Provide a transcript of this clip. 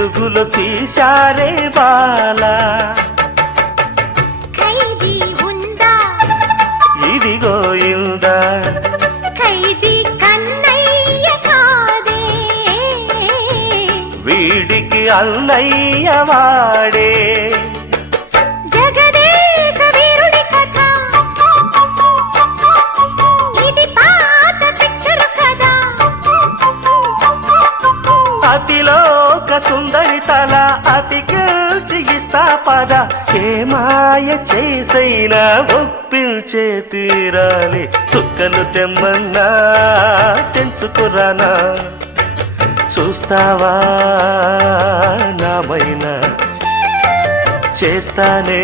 వెలుగులో తీశారే బాల. ఖైదీ ఉందా ఇదిగో ఇందా ఖైదీ కన్నయ్య కాదే, వీడికి అన్నయ్య వాడే. జగదేక వీరుడి కథ ఇది పాత పిక్చరు కదా. అతిలోక సుందరి తల అతికిస్తా పద. ఏ మాయ చేసైనా ఒప్పించే తీరాలి. చుక్కలు తెమ్మన్నా తెంచుకురానా, చూస్తావా నామైనా చేస్తానే